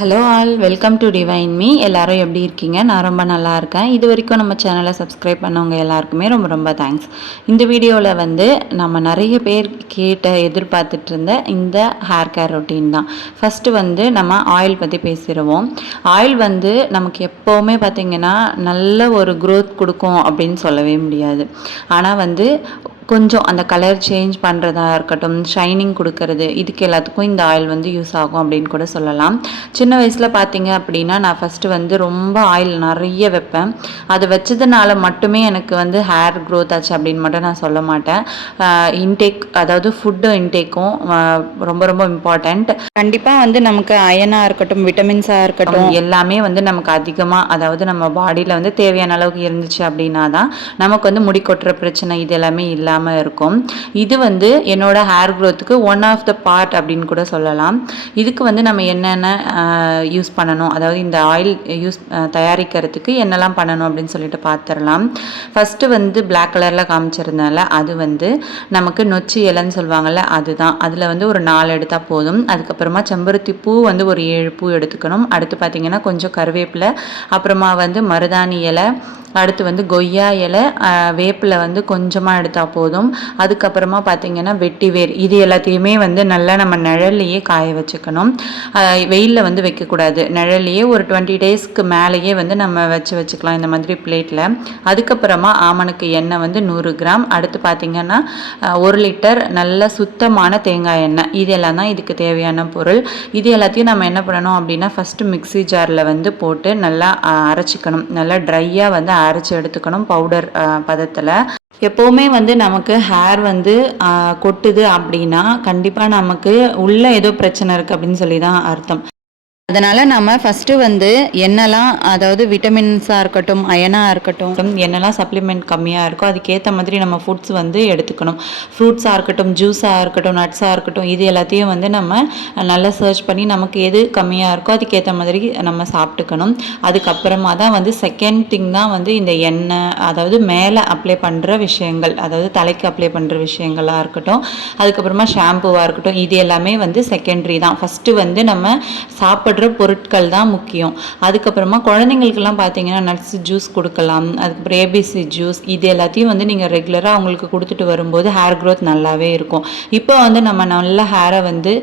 Hello all welcome to divine me எல்லாரும் எப்படி இருக்கீங்க? நான் ரொம்ப நல்லா இருக்கேன். இது வரைக்கும் நம்ம சேனலை சப்ஸ்கிரைப் பண்ணவங்க எல்லாருக்குமே ரொம்ப ரொம்ப தேங்க்ஸ் இந்த வீடியோவில் வந்து நம்ம நிறைய பேர் கேட்ட எதிர்பார்த்துட்டு இருந்த இந்த ஹேர் கேர் ரொட்டீன் தான். ஃபஸ்ட்டு வந்து நம்ம ஆயில் பற்றி பேசிடுவோம் ஆயில் வந்து நமக்கு எப்போவுமே பார்த்திங்கன்னா நல்ல ஒரு க்ரோத் கொடுக்கும் அப்படின்னு சொல்லவே முடியாது. ஆனால் வந்து கொஞ்சம் அந்த கலர் சேஞ்ச் பண்ணுறதா இருக்கட்டும் ஷைனிங் கொடுக்கறது இதுக்கு எல்லாத்துக்கும் இந்த ஆயில் வந்து யூஸ் ஆகும் அப்படின்னு கூட சொல்லலாம். சின்ன வயசில் பார்த்தீங்க அப்படின்னா நான் ஃபஸ்ட்டு வந்து ரொம்ப ஆயில் நிறைய வைப்பேன். அது வச்சதுனால மட்டுமே எனக்கு வந்து ஹேர் க்ரோத் ஆச்சு அப்படின்னு மட்டும் நான் சொல்ல மாட்டேன். இன்டேக் அதாவது ஃபுட்டு இன்டேக்கும் ரொம்ப ரொம்ப இம்பார்ட்டண்ட் கண்டிப்பாக வந்து நமக்கு அயனாக இருக்கட்டும் விட்டமின்ஸாக இருக்கட்டும். எல்லாமே வந்து நமக்கு அதிகமாக அதாவது நம்ம பாடியில் வந்து தேவையான அளவுக்கு இருந்துச்சு அப்படின்னா தான் நமக்கு வந்து முடி கொட்டுற பிரச்சனை இது எல்லாமே இல்லாமல் இருக்கும். இது வந்து என்னோட ஹேர் க்ரோத்துக்கு ஒன் ஆஃப் த பார்ட் அப்படின்னு கூட சொல்லலாம். இதுக்கு வந்து நம்ம என்னென்ன யூஸ் பண்ணணும்? அதாவது இந்த ஆயில் யூஸ் தயாரிக்கிறதுக்கு என்னெல்லாம் பண்ணணும் அப்படின்னு சொல்லிட்டு பார்த்துடலாம் ஃபஸ்ட்டு வந்து பிளாக் கலரில் காமிச்சிருந்தால அது வந்து நமக்கு நொச்சி இலைன்னு சொல்லுவாங்கள்ல அதுதான். அதில் வந்து ஒரு நாலு எடுத்தால் போதும். அதுக்கப்புறமா செம்பருத்தி பூ வந்து ஒரு ஏழு பூ எடுத்துக்கணும். அடுத்து பார்த்திங்கன்னா கொஞ்சம் கருவேப்பிலை அப்புறமா வந்து மருதாணி இலை அடுத்து வந்து கொய்யா இலை வேப்பில் வந்து கொஞ்சமாக எடுத்தால் போதும். அதுக்கப்புறமா பார்த்தீங்கன்னா வெட்டி வேர் இது எல்லாத்தையுமே வந்து நல்லா நம்ம நிழல்லையே காய வச்சுக்கணும். வெயிலில் வந்து வைக்கக்கூடாது. நிழல்லையே ஒரு டுவெண்ட்டி டேஸ்க்கு மேலேயே வந்து நம்ம வச்சு வச்சுக்கலாம் இந்த மாதிரி பிளேட்டில் அதுக்கப்புறமா ஆமணக்கு எண்ணெய் வந்து நூறு கிராம். அடுத்து பார்த்தீங்கன்னா ஒரு லிட்டர் நல்ல சுத்தமான தேங்காய் எண்ணெய். இது எல்லாம் தான் இதுக்கு தேவையான பொருள். இது எல்லாத்தையும் நம்ம என்ன பண்ணணும் அப்படின்னா ஃபஸ்ட்டு மிக்ஸி ஜாரில் வந்து போட்டு நல்லா அரைச்சிக்கணும். நல்லா ட்ரையாக வந்து அரைச்சி எடுத்துக்கணும் பவுடர் பதத்தில். எப்போவுமே வந்து நமக்கு ஹேர் வந்து ஆஹ் கொட்டுது அப்படின்னா கண்டிப்பாக நமக்கு உள்ள ஏதோ பிரச்சனை இருக்குது அப்படின்னு சொல்லி தான் அர்த்தம். அதனால் நம்ம ஃபஸ்ட்டு வந்து என்னெல்லாம் அதாவது விட்டமின்ஸாக இருக்கட்டும் அயனாக இருக்கட்டும். என்னெல்லாம் சப்ளிமெண்ட் கம்மியாக இருக்கோ அதுக்கேற்ற மாதிரி நம்ம ஃபுட்ஸ் வந்து எடுத்துக்கணும். ஃப்ரூட்ஸாக இருக்கட்டும் ஜூஸாக இருக்கட்டும் நட்ஸாக இருக்கட்டும் இது எல்லாத்தையும் வந்து நம்ம நல்லா சர்ச் பண்ணி நமக்கு எது கம்மியாக இருக்கோ அதுக்கேற்ற மாதிரி நம்ம சாப்பிட்டுக்கணும். அதுக்கப்புறமா தான் வந்து செகண்ட் திங் தான் வந்து இந்த எண்ணெய் அதாவது மேலே அப்ளை பண்ணுற விஷயங்கள் அதாவது தலைக்கு அப்ளை பண்ணுற விஷயங்களாக இருக்கட்டும் அதுக்கப்புறமா ஷாம்புவாக இருக்கட்டும் இது எல்லாமே வந்து செகண்டரி தான். ஃபஸ்ட்டு வந்து நம்ம சாப்பிட்ற பொருட்கள் தான் முக்கியம். அதுக்கப்புறமா குழந்தைங்களுக்கெல்லாம் பார்த்தீங்கன்னா நட்ஸ் ஜூஸ் கொடுக்கலாம். அதுக்கப்புறம் ஏபிசி ஜூஸ் இது எல்லாத்தையும் வந்து நீங்கள் ரெகுலராக அவங்களுக்கு கொடுத்துட்டு வரும்போது ஹேர் க்ரோத் நல்லாவே இருக்கும். இப்போ வந்து நம்ம நல்ல ஹேரை வந்து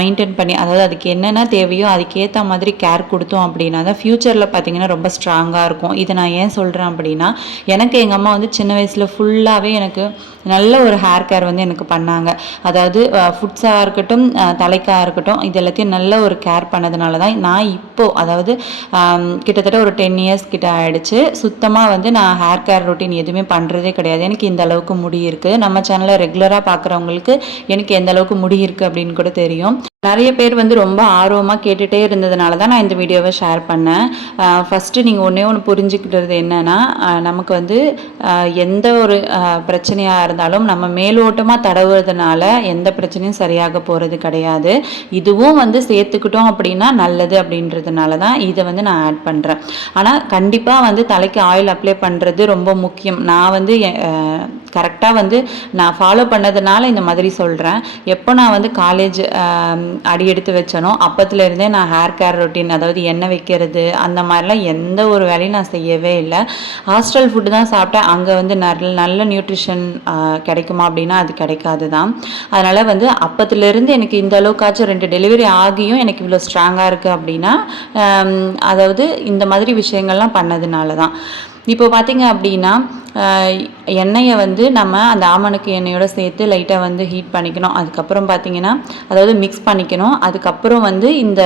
மெயின்டைன் பண்ணி அதாவது அதுக்கு என்னென்ன தேவையோ அதுக்கேற்ற மாதிரி கேர் கொடுத்தோம் அப்படின்னா தான் ஃப்யூச்சரில் பார்த்தீங்கன்னா ரொம்ப ஸ்ட்ராங்காக இருக்கும். இதை நான் ஏன் சொல்கிறேன் அப்படின்னா எனக்கு எங்கள் அம்மா வந்து சின்ன வயசில் ஃபுல்லாகவே எனக்கு நல்ல ஒரு ஹேர் கேர் வந்து எனக்கு பண்ணாங்க. அதாவது ஃபுட்ஸாக இருக்கட்டும் தலைக்காக இருக்கட்டும் இது எல்லாத்தையும் நல்ல ஒரு கேர் பண்ணதுனால தான் நான் இப்போது அதாவது கிட்டத்தட்ட ஒரு டென் இயர்ஸ் கிட்ட ஆகிடுச்சு சுத்தமாக வந்து நான் ஹேர் கேர் ரொட்டீன் எதுவுமே பண்ணுறதே கிடையாது. எனக்கு இந்த அளவுக்கு முடி இருக்குது. நம்ம சேனலை ரெகுலராக பார்க்குறவங்களுக்கு எனக்கு எந்த அளவுக்கு முடி இருக்குது அப்படின்னு கூட தெரியும். நிறைய பேர் வந்து ரொம்ப ஆர்வமாக கேட்டுகிட்டே இருந்ததுனால தான் நான் இந்த வீடியோவை ஷேர் பண்ணேன். ஃபஸ்ட்டு நீங்கள் ஒன்றே ஒன்று புரிஞ்சுக்கிட்டது என்னென்னா நமக்கு வந்து எந்த ஒரு பிரச்சனையாக இருந்தாலும் நம்ம மேலோட்டமாக தடவுறதுனால எந்த பிரச்சனையும் சரியாக போகிறது கிடையாது. இதுவும் வந்து சேர்த்துக்கிட்டோம் அப்படின்னா நல்லது அப்படின்றதுனால தான் இதை வந்து நான் ஆட் பண்ணுறேன் ஆனால் கண்டிப்பாக வந்து தலைக்கு ஆயில் அப்ளை பண்ணுறது ரொம்ப முக்கியம். நான் வந்து கரெக்டாக வந்து நான் ஃபாலோ பண்ணதுனால இந்த மாதிரி சொல்கிறேன் எப்போ நான் வந்து காலேஜ் அடி எடுத்து வச்சனோ அப்பத்துலேருந்தே நான் ஹேர் கேர் ரொட்டீன் அதாவது எண்ணெய் வைக்கிறது அந்த மாதிரிலாம் எந்த ஒரு வேலையும் நான் செய்யவே இல்லை. ஹாஸ்டல் ஃபுட்டு தான் சாப்பிட்டேன். அங்கே வந்து நல்ல நல்ல நியூட்ரிஷன் கிடைக்குமா அப்படின்னா அது கிடைக்காது தான். அதனால் வந்து அப்பத்துலேருந்து எனக்கு இந்த அளவுக்காச்சும் ரெண்டு டெலிவரி ஆகியும் எனக்கு இவ்வளோ ஸ்ட்ராங்காக இருக்குது அப்படின்னா அதாவது இந்த மாதிரி விஷயங்கள்லாம் பண்ணதுனால தான். இப்போ பார்த்தீங்க அப்படின்னா எண்ணெயை வந்து நம்ம அந்த ஆமணக்கு எண்ணெயோடு சேர்த்து லைட்டாக வந்து ஹீட் பண்ணிக்கணும். அதுக்கப்புறம் பார்த்தீங்கன்னா அதாவது மிக்ஸ் பண்ணிக்கணும். அதுக்கப்புறம் வந்து இந்த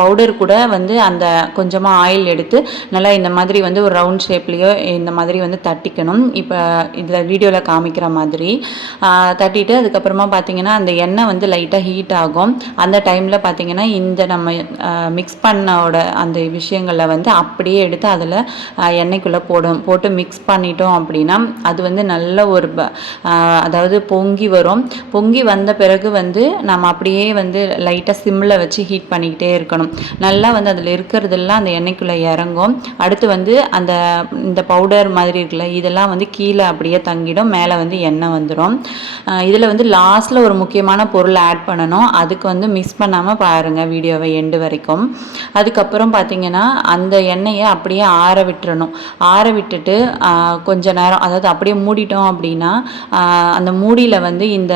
பவுடர் கூட வந்து அந்த கொஞ்சமாக ஆயில் எடுத்து நல்லா இந்த மாதிரி வந்து ஒரு ரவுண்ட் ஷேப்லேயோ இந்த மாதிரி வந்து தட்டிக்கணும். இப்போ இதில் வீடியோவில் காமிக்கிற மாதிரி தட்டிட்டு அதுக்கப்புறமா பார்த்தீங்கன்னா அந்த எண்ணெய் வந்து லைட்டாக ஹீட் ஆகும். அந்த டைமில் பார்த்தீங்கன்னா இந்த நம்ம மிக்ஸ் பண்ணோட அந்த விஷயங்களை வந்து அப்படியே எடுத்து அதில் எண்ணெய்க்குள்ளே போடும் போட்டு மிக்ஸ் பண்ணிட்டோம் அப்படின்னா அது வந்து நல்ல ஒரு ப- அதாவது பொங்கி வரும். பொங்கி வந்த பிறகு வந்து நம்ம அப்படியே வந்து லைட்டாக சிம்மில் வச்சு ஹீட் பண்ணிக்கிட்டே இருக்கணும். நல்லா வந்து அதில் இருக்கிறதெல்லாம் அந்த எண்ணெய்க்குள்ளே இறங்கும். அடுத்து வந்து அந்த இந்த பவுடர் மாதிரி இருக்குல்ல இதெல்லாம் வந்து கீழே அப்படியே தங்கிடும். மேலே வந்து எண்ணெய் வந்துடும் இதில் வந்து லாஸ்ட்டில் ஒரு முக்கியமான பொருள் ஆட் பண்ணணும். அதுக்கு வந்து மிஸ் பண்ணாமல் பாருங்கள் வீடியோவை எண்டு வரைக்கும். அதுக்கப்புறம் பார்த்தீங்கன்னா அந்த எண்ணெயை அப்படியே ஆற விட்டுறணும். ஆற விட்டுட்டு கொஞ்ச நேரம் நேரம் அதாவது அப்படியே மூடிட்டோம் அப்படின்னா அந்த மூடியில் வந்து இந்த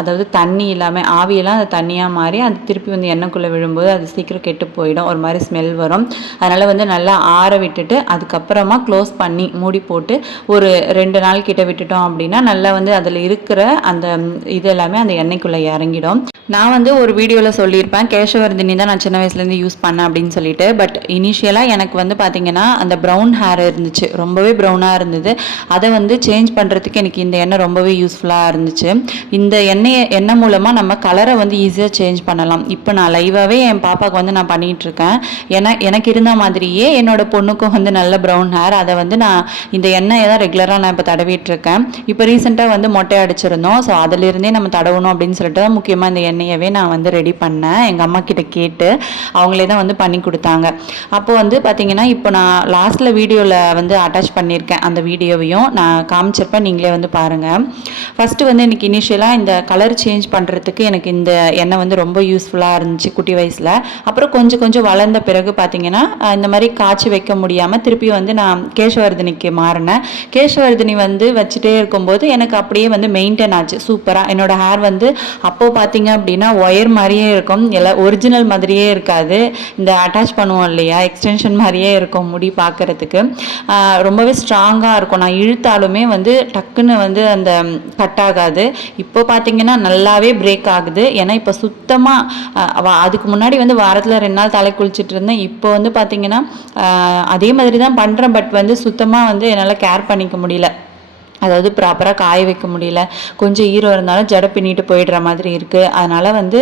அதாவது தண்ணி இல்லாமல் ஆவியெல்லாம் அந்த தண்ணியாக மாறி அது திருப்பி வந்து எண்ணெய்க்குள்ளே விழும்போது அது சீக்கிரம் கெட்டு போயிடும். ஒரு மாதிரி ஸ்மெல் வரும். அதனால் வந்து நல்லா ஆற விட்டுட்டு அதுக்கப்புறமா க்ளோஸ் பண்ணி மூடி போட்டு ஒரு ரெண்டு நாள் கிட்ட விட்டுட்டோம் அப்படின்னா நல்லா வந்து அதில் இருக்கிற அந்த இது எல்லாமே அந்த எண்ணெய்க்குள்ளே இறங்கிடும். நான் வந்து ஒரு வீடியோவில் சொல்லியிருப்பேன் கேஷவர்தினி தான் நான் சின்ன வயசுலேருந்து யூஸ் பண்ணேன் அப்படின்னு சொல்லிட்டு. பட் இனிஷியலாக எனக்கு வந்து பார்த்தீங்கன்னா அந்த ப்ரௌன் ஹேர் இருந்துச்சு. ரொம்பவே ப்ரௌனாக இருந்தது. அதை வந்து சேஞ்ச் பண்ணுறதுக்கு எனக்கு இந்த எண்ணெய் ரொம்பவே யூஸ்ஃபுல்லாக இருந்துச்சு. இந்த எண்ணெயை எண்ணெய் மூலமாக நம்ம கலரை வந்து ஈஸியாக சேஞ்ச் பண்ணலாம். இப்போ நான் லைவாகவே என் பாப்பாவுக்கு வந்து நான் பண்ணிகிட்ருக்கேன் ஏன்னா எனக்கு இருந்த மாதிரியே என்னோட பொண்ணுக்கும் வந்து நல்ல ப்ரௌன் ஹேர் அதை வந்து நான் இந்த எண்ணெயை தான் ரெகுலராக நான் இப்போ தடவிட்டுருக்கேன் இப்போ ரீசெண்டாக வந்து மொட்டை அடிச்சிருந்தோம். ஸோ அதிலிருந்தே நம்ம தடவணும் அப்படின்னு சொல்லிட்டு தான் முக்கியமாக இந்த எண்ணெய் எண்ணெயவே நான் வந்து ரெடி பண்ணேன். எங்கள் அம்மா கிட்ட கேட்டு அவங்களே தான் வந்து பண்ணி கொடுத்தாங்க. அப்போ வந்து பார்த்தீங்கன்னா இப்போ நான் லாஸ்ட்டில் வீடியோவில் வந்து அட்டாச் பண்ணியிருக்கேன் அந்த வீடியோவையும் நான் காமிச்சிருப்பேன் நீங்களே வந்து பாருங்கள் ஃபஸ்ட்டு வந்து எனக்கு இனிஷியலாக இந்த கலர் சேஞ்ச் பண்ணுறதுக்கு எனக்கு இந்த எண்ணெய் வந்து ரொம்ப யூஸ்ஃபுல்லாக இருந்துச்சு குட்டி வயசில். அப்புறம் கொஞ்சம் கொஞ்சம் வளர்ந்த பிறகு பார்த்தீங்கன்னா இந்த மாதிரி காய்ச்சி வைக்க முடியாமல் திருப்பி வந்து நான் கேசவர்தினிக்கு மாறினேன். கேசவர்தினி வந்து வச்சுட்டே இருக்கும்போது எனக்கு அப்படியே வந்து மெயின்டைன் ஆச்சு. சூப்பராக என்னோட ஹேர் வந்து அப்போது பார்த்தீங்க அப்படின்னா ஒயர் மாதிரியே இருக்கும். எல்லாம் ஒரிஜினல் மாதிரியே இருக்காது. இந்த அட்டாச் பண்ணுவோம் இல்லையா? எக்ஸ்டென்ஷன் மாதிரியே இருக்கும் முடி பார்க்கறதுக்கு ரொம்பவே ஸ்ட்ராங்காக இருக்கும். நான் இழுத்தாலுமே வந்து டக்குன்னு வந்து அந்த கட் ஆகாது. இப்போ பார்த்தீங்கன்னா நல்லாவே பிரேக் ஆகுது. ஏன்னா இப்போ சுத்தமாக அதுக்கு முன்னாடி வந்து வாரத்தில் ரெண்டு நாள் தலை குளிச்சுட்டு இருந்தேன். இப்போ வந்து பார்த்தீங்கன்னா அதே மாதிரி தான் பண்ணுறேன் பட் வந்து சுத்தமாக வந்து என்னால் கேர் பண்ணிக்க முடியல. அதாவது ப்ராப்பராக காய வைக்க முடியல. கொஞ்சம் ஈரம் இருந்தாலும் ஜட பின்னிட்டு போயிடுற மாதிரி இருக்குது அதனால் வந்து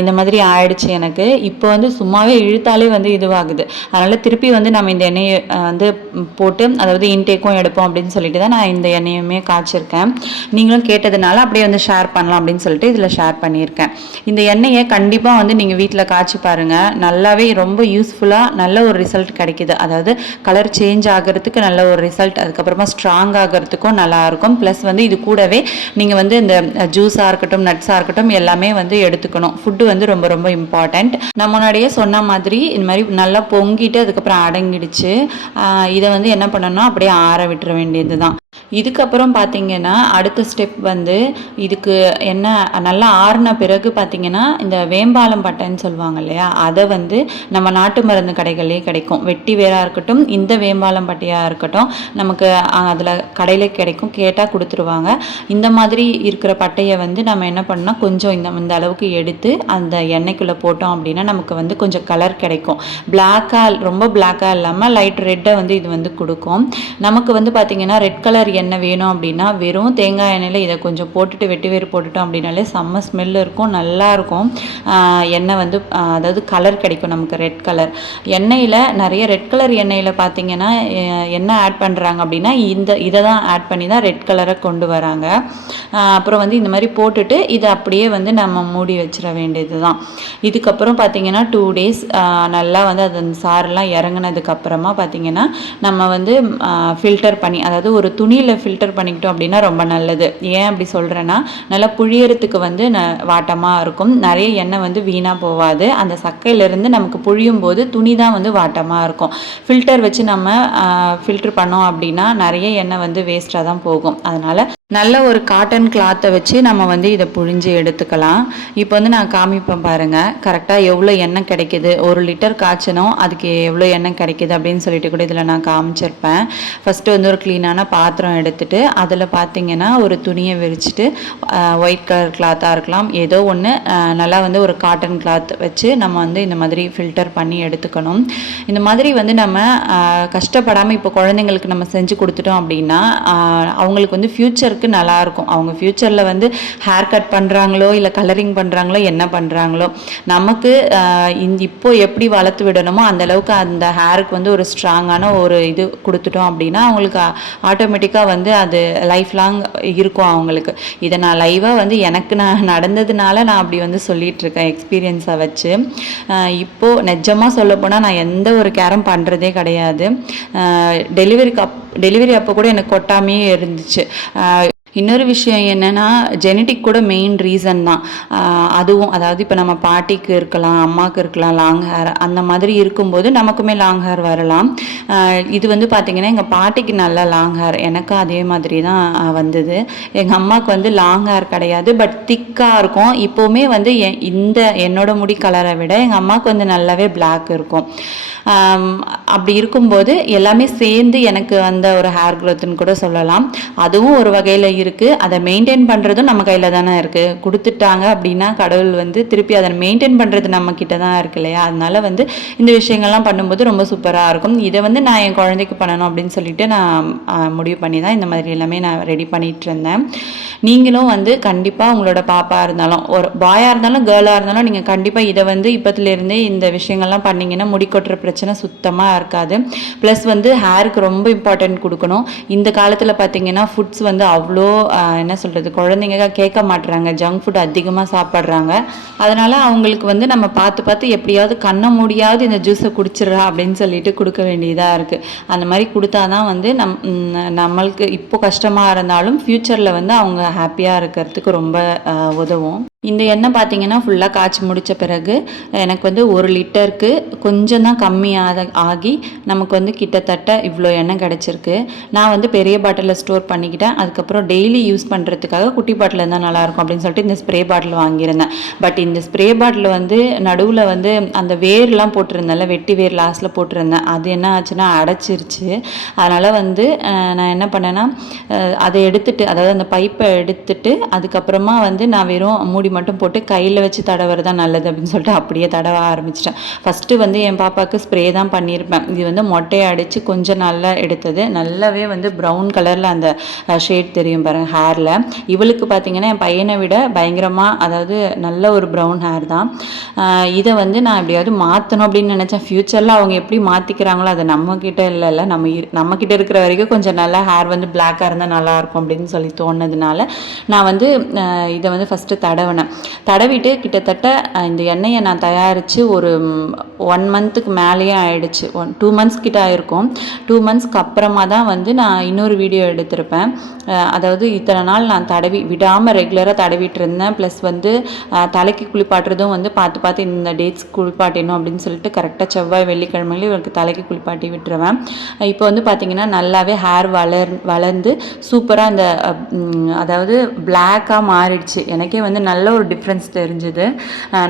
இந்த மாதிரி ஆயிடுச்சு எனக்கு. இப்போ வந்து சும்மாவே இழுத்தாலே வந்து இதுவாகுது. அதனால் திருப்பி வந்து நம்ம இந்த எண்ணெயை வந்து போட்டு அதாவது இன்டேக்கும் எடுப்போம் அப்படின்னு சொல்லிட்டு தான் நான் இந்த எண்ணெயுமே காய்ச்சிருக்கேன். நீங்களும் கேட்டதுனால அப்படியே வந்து ஷேர் பண்ணலாம் அப்படின்னு சொல்லிட்டு இதில் ஷேர் பண்ணியிருக்கேன். இந்த எண்ணெயை கண்டிப்பாக வந்து நீங்கள் வீட்டில் காய்ச்சி பாருங்கள் நல்லாவே ரொம்ப யூஸ்ஃபுல்லாக நல்ல ஒரு ரிசல்ட் கிடைக்குது. அதாவது கலர் சேஞ்ச் ஆகிறதுக்கு நல்ல ஒரு ரிசல்ட் அதுக்கப்புறமா ஸ்ட்ராங் ஆகிறதுக்கும் நல்ல இருக்கும் ப்ளஸ் வந்து இது கூடவே நீங்கள் வந்து இந்த ஜூஸாக இருக்கட்டும் நட்ஸாக இருக்கட்டும் எல்லாமே வந்து எடுத்துக்கணும். ஃபுட்டு வந்து ரொம்ப ரொம்ப இம்பார்ட்டண்ட் நான் முன்னாடியே சொன்ன மாதிரி இந்த மாதிரி நல்லா பொங்கிட்டு அதுக்கப்புறம் அடங்கிடுச்சு. இதை வந்து என்ன பண்ணணும்னா அப்படியே ஆற விட்டுற வேண்டியது தான் இதுக்கப்புறம் பார்த்தீங்கன்னா அடுத்த ஸ்டெப் வந்து இதுக்கு என்ன நல்லா ஆறின பிறகு பார்த்தீங்கன்னா இந்த வேம்பாலம் பட்டைன்னு சொல்லுவாங்க இல்லையா அதை வந்து நம்ம நாட்டு மருந்து கடைகள்லேயே கிடைக்கும். வெட்டி வேராக இருக்கட்டும் இந்த வேம்பாலம் பட்டையாக இருக்கட்டும் நமக்கு அதில் கடையில் கிடைக்கும் கேட்டால் கொடுத்துருவாங்க. இந்த மாதிரி இருக்கிற பட்டையை வந்து நம்ம என்ன பண்ணால் கொஞ்சம் இந்த இந்த அளவுக்கு எடுத்து அந்த எண்ணெய்க்குள்ளே போட்டோம் அப்படின்னா நமக்கு வந்து கொஞ்சம் கலர் கிடைக்கும். பிளாக்காக ரொம்ப பிளாக்காக இல்லாமல் லைட் ரெட்டை வந்து இது வந்து கொடுக்கும். நமக்கு வந்து பார்த்திங்கன்னா ரெட் கலர் எண்ணெய் வேணும் அப்படின்னா வெறும் தேங்காய் எண்ணெயில் இதை கொஞ்சம் போட்டுட்டு வெட்டி வேறு போட்டுட்டோம் அப்படின்னாலே செம்ம ஸ்மெல் இருக்கும் நல்லாயிருக்கும் எண்ணெய் வந்து அதாவது கலர் கிடைக்கும் நமக்கு ரெட் கலர் எண்ணெயில் நிறைய ரெட் கலர் எண்ணெயில் பார்த்தீங்கன்னா என்ன ஆட் பண்ணுறாங்க அப்படின்னா இந்த இதை தான் ஆட் பண்ணி தான் ரெட் கலரை கொண்டு வராங்க. அப்புறம் வந்து இந்த மாதிரி போட்டுட்டு இதை அப்படியே வந்து நம்ம மூடி வச்சிட வேண்டியது தான். இதுக்கப்புறம் பார்த்தீங்கன்னா டூ டேஸ் நல்லா வந்து அது அந்த சாரெல்லாம் இறங்குனதுக்கு பார்த்தீங்கன்னா நம்ம வந்து ஃபில்டர் பண்ணி அதாவது ஒரு துணியில் ஃபில்டர் பண்ணிக்கிட்டோம் அப்படின்னா ரொம்ப நல்லது. ஏன் அப்படி சொல்கிறேன்னா நல்லா புழியறதுக்கு வந்து ந வாட்டமாக இருக்கும். நிறைய எண்ணெய் வந்து வீணாக போகாது அந்த சக்கையிலேருந்து நமக்கு புழியும் போது துணி தான் வந்து வாட்டமாக இருக்கும். ஃபில்டர் வச்சு நம்ம ஃபில்டர் பண்ணோம் அப்படின்னா நிறைய எண்ணெய் வந்து வேஸ்ட்டாக தான் போகும். அதனால் நல்ல ஒரு காட்டன் கிளாத்தை வச்சு நம்ம வந்து இதை புழிஞ்சு எடுத்துக்கலாம். இப்போ வந்து நான் காமிப்பேன் பாருங்கள் கரெக்டாக எவ்வளோ எண்ணெய் கிடைக்குது? ஒரு லிட்டர் காய்ச்சணும் அதுக்கு எவ்வளோ எண்ணெய் கிடைக்குது அப்படின்னு சொல்லிட்டு கூட இதில் நான் காமிச்சிருப்பேன். ஃபஸ்ட்டு வந்து ஒரு க்ளீனான பாத்திரம் எடுத்துட்டு அதில் பார்த்தீங்கன்னா ஒரு துணியை விரிச்சிட்டு ஒயிட் கலர் கிளாத்தாக இருக்கலாம். ஏதோ ஒன்று நல்லா வந்து ஒரு காட்டன் கிளாத் வச்சு நம்ம வந்து இந்த மாதிரி ஃபில்டர் பண்ணி எடுத்துக்கணும். இந்த மாதிரி வந்து நம்ம கஷ்டப்படாமல் இப்போ குழந்தைங்களுக்கு நம்ம செஞ்சு கொடுத்துட்டோம் அப்படின்னா அவங்களுக்கு வந்து ஃப்யூச்சர் ஃப்யூச்சருக்கு நல்லாயிருக்கும் அவங்க ஃப்யூச்சரில் வந்து ஹேர் கட் பண்ணுறாங்களோ இல்லை கலரிங் பண்ணுறாங்களோ என்ன பண்ணுறாங்களோ நமக்கு இந்த இப்போ எப்படி வளர்த்து விடணுமோ அந்தளவுக்கு அந்த ஹேருக்கு வந்து ஒரு ஸ்ட்ராங்கான ஒரு இது கொடுத்துட்டோம் அப்படின்னா அவங்களுக்கு ஆட்டோமேட்டிக்காக வந்து அது லைஃப் லாங் இருக்கும் அவங்களுக்கு. இதை நான் லைவாக வந்து எனக்கு நான் நடந்ததுனால நான் அப்படி வந்து சொல்லிகிட்ருக்கேன் எக்ஸ்பீரியன்ஸை வச்சு. இப்போது நிஜமாக சொல்லப்போனால் நான் எந்த ஒரு கேரும் பண்ணுறதே கிடையாது. டெலிவரிக்கு அப் டெலிவரி அப்போ கூட எனக்கு கொட்டாமே இருந்துச்சு. இன்னொரு விஷயம் என்னென்னா ஜெனட்டிக் கூட மெயின் ரீசன் தான். அதுவும் அதாவது இப்போ நம்ம பாட்டிக்கு இருக்கலாம் அம்மாவுக்கு இருக்கலாம் லாங் ஹேர் அந்த மாதிரி இருக்கும்போது நமக்குமே லாங் ஹேர் வரலாம். இது வந்து பார்த்திங்கன்னா எங்கள் பாட்டிக்கு நல்ல லாங் ஹேர் எனக்கும் அதே மாதிரி தான் வந்தது. எங்கள் அம்மாவுக்கு வந்து லாங் ஹேர் கிடையாது பட் திக்காக இருக்கும். இப்போவுமே வந்து இந்த என்னோட முடி கலரை விட எங்கள் அம்மாவுக்கு வந்து நல்லாவே பிளாக் இருக்கும். அப்படி இருக்கும்போது எல்லாமே சேர்ந்து எனக்கு வந்த ஒரு ஹேர் க்ரோத்துன்னு கூட சொல்லலாம். அதுவும் ஒரு வகையில் இருக்குது அதை மெயின்டைன் பண்ணுறதும் நம்ம கையில் தானே இருக்குது கொடுத்துட்டாங்க அப்படின்னா கடவுள் வந்து திருப்பி அதை மெயின்டைன் பண்ணுறது நம்ம கிட்ட தான் இருக்கு இல்லையா? அதனால வந்து இந்த விஷயங்கள்லாம் பண்ணும்போது ரொம்ப சூப்பராக இருக்கும். இதை வந்து நான் என் குழந்தைக்கு பண்ணணும் அப்படின்னு சொல்லிட்டு நான் முடிவு பண்ணி தான் இந்த மாதிரி எல்லாமே நான் ரெடி பண்ணிட்டு இருந்தேன். நீங்களும் வந்து கண்டிப்பாக உங்களோட பாப்பா இருந்தாலும் ஒரு பாயாக இருந்தாலும் கேர்ளாக இருந்தாலும் நீங்கள் கண்டிப்பாக இதை வந்து இப்போத்துலேருந்தே இந்த விஷயங்கள்லாம் பண்ணீங்கன்னா முடி கொட்டுற பிரச்சனை சுத்தமாக இருக்காது. ப்ளஸ் வந்து ஹேருக்கு ரொம்ப இம்பார்ட்டன்ட் கொடுக்கணும். இந்த காலத்தில் பார்த்தீங்கன்னா ஃபுட்ஸ் வந்து அவ்வளோ என்ன சொல்கிறது குழந்தைங்க கேட்க மாட்டுறாங்க ஜங்க் ஃபுட் அதிகமாக சாப்பிட்றாங்க. அதனால் அவங்களுக்கு வந்து நம்ம பார்த்து பார்த்து எப்படியாவது கண்ணை மூடியாவது இந்த ஜூஸை குடிச்சிடுறா அப்படின்னு சொல்லிட்டு கொடுக்க வேண்டியதாக இருக்குது அந்த மாதிரி கொடுத்தா தான் வந்து நம் நம்மளுக்கு இப்போ கஷ்டமாக இருந்தாலும் ஃப்யூச்சரில் வந்து அவங்க ஹாப்பியாக இருக்கிறதுக்கு ரொம்ப உதவும். இந்த எண்ணெய் பார்த்தீங்கன்னா ஃபுல்லாக காய்ச்சி முடித்த பிறகு எனக்கு வந்து ஒரு லிட்டருக்கு கொஞ்சம் தான் கம்மியாக ஆகி நமக்கு வந்து கிட்டத்தட்ட இவ்வளோ எண்ணெய் கிடச்சிருக்கு. நான் வந்து பெரிய பாட்டிலில் ஸ்டோர் பண்ணிக்கிட்டேன். அதுக்கப்புறம் டெய்லி யூஸ் பண்ணுறதுக்காக குட்டி பாட்டில் இருந்தால் நல்லாயிருக்கும் அப்படின்னு சொல்லிட்டு இந்த ஸ்ப்ரே பாட்டில் வாங்கியிருந்தேன். பட் இந்த ஸ்ப்ரே பாட்டில் வந்து நடுவில் வந்து அந்த வேர்லாம் போட்டிருந்தேன்ல வெட்டி வேர் லாஸ்ட்டில் போட்டிருந்தேன். அது என்ன ஆச்சுன்னா அடைச்சிருச்சு. அதனால் வந்து நான் என்ன பண்ணேன்னா அதை எடுத்துட்டு அதாவது அந்த பைப்பை எடுத்துட்டு அதுக்கப்புறமா வந்து நான் வெறும் மூடி மட்டும் போட்டு கையில் வச்சு தடவுறது தான் நல்லது அப்படின்னு சொல்லிட்டு அப்படியே தடவ ஆரம்பிச்சிட்டேன். ஃபஸ்ட்டு வந்து என் பாப்பாவுக்கு ஸ்ப்ரே தான் பண்ணியிருப்பேன். இது வந்து மொட்டையை அடித்து கொஞ்சம் நல்லா எடுத்தது. நல்லாவே வந்து ப்ரௌன் கலரில் அந்த ஷேட் தெரியும் பாருங்கள் ஹேரில் இவளுக்கு பார்த்தீங்கன்னா என் பையனை விட பயங்கரமாக அதாவது நல்ல ஒரு ப்ரௌன் ஹேர் தான். இதை வந்து நான் எப்படியாவது மாற்றணும் அப்படின்னு நினச்சேன். ஃப்யூச்சரில் அவங்க எப்படி மாற்றிக்கிறாங்களோ அது நம்மக்கிட்ட இல்லைல்ல நம்ம நம்மக்கிட்ட இருக்கிற வரைக்கும் கொஞ்சம் நல்லா ஹேர் வந்து பிளாக்காக இருந்தால் நல்லாயிருக்கும் அப்படின்னு சொல்லி தோணுனதுனால நான் வந்து இதை வந்து ஃபஸ்ட்டு தடவினேன். தடவிட்டு கிட்டத்தட்ட இந்த எண்ணெயை நான் தயாரித்து ஒரு ஒன் மந்த்துக்கு மேலேயே ஆயிடுச்சு. ஒன் டூ மந்த்ஸ் கிட்ட ஆயிருக்கும். டூ மந்த்ஸ்க்கு அப்புறமா தான் வந்து நான் இன்னொரு வீடியோ எடுத்திருப்பேன். அதாவது இத்தனை நாள் நான் தடவி விடாமல் ரெகுலராக தடவிட்டு இருந்தேன். ப்ளஸ் வந்து தலைக்கு குளிப்பாட்டுறதும் வந்து பார்த்து பார்த்து இந்த டேட்ஸ் குளிப்பாட்டினோம் அப்படின்னு சொல்லிட்டு கரெக்டாக செவ்வாய் வெள்ளிக்கிழமையில இவருக்கு தலைக்கு குளிப்பாட்டி விட்டுருவேன். இப்போ வந்து பார்த்தீங்கன்னா நல்லாவே ஹேர் வளர் வளர்ந்து சூப்பராக அந்த அதாவது பிளாக்காக மாறிடுச்சு. எனக்கே வந்து நல்ல ஒரு டிஃப்ரென்ஸ் தெரிஞ்சுது.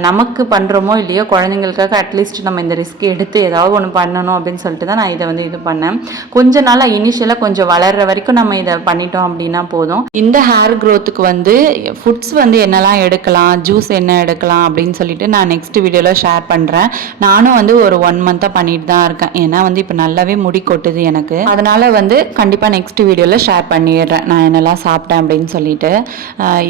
நமக்கு பண்ணுறோமோ இல்லையோ குழந்தைங்களுக்காக அட்லீஸ்ட் நம்ம இந்த ரிஸ்க் எடுத்து ஏதாவது ஒன்று பண்ணணும் அப்படின்னு சொல்லிட்டு தான் நான் இதை வந்து இது பண்ணேன். கொஞ்ச நாளாக இனிஷியலாக கொஞ்சம் வளர்ற வரைக்கும் நம்ம இதை பண்ணிட்டோம் அப்படின்னா போதும். இந்த ஹேர் க்ரோத்துக்கு வந்து ஃபுட்ஸ் வந்து என்னெல்லாம் எடுக்கலாம் ஜூஸ் என்ன எடுக்கலாம் அப்படின்னு சொல்லிட்டு நான் நெக்ஸ்ட் வீடியோவில் ஷேர் பண்ணுறேன் நானும் வந்து ஒரு ஒன் மந்த்தாக பண்ணிட்டு தான் இருக்கேன். ஏன்னா வந்து இப்போ நல்லாவே முடி கொட்டுது எனக்கு. அதனால வந்து கண்டிப்பாக நெக்ஸ்ட் வீடியோவில் ஷேர் பண்ணிடுறேன். நான் என்னெல்லாம் சாப்பிட்டேன் அப்படின்னு சொல்லிட்டு.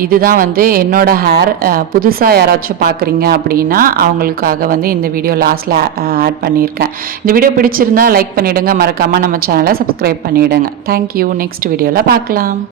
இதுதான் வந்து என்னோட ஹேர் யார் புதுசாக யாராச்சும் பார்க்குறீங்க அப்படின்னா அவங்களுக்காக வந்து இந்த வீடியோ லாஸ்ட்டில் ஆட் பண்ணியிருக்கேன் இந்த வீடியோ பிடிச்சிருந்தா லைக் பண்ணிவிடுங்க மறக்காமல் நம்ம சேனலை சப்ஸ்கிரைப் பண்ணிவிடுங்க தேங்க்யூ நெக்ஸ்ட் வீடியோவில் பார்க்கலாம்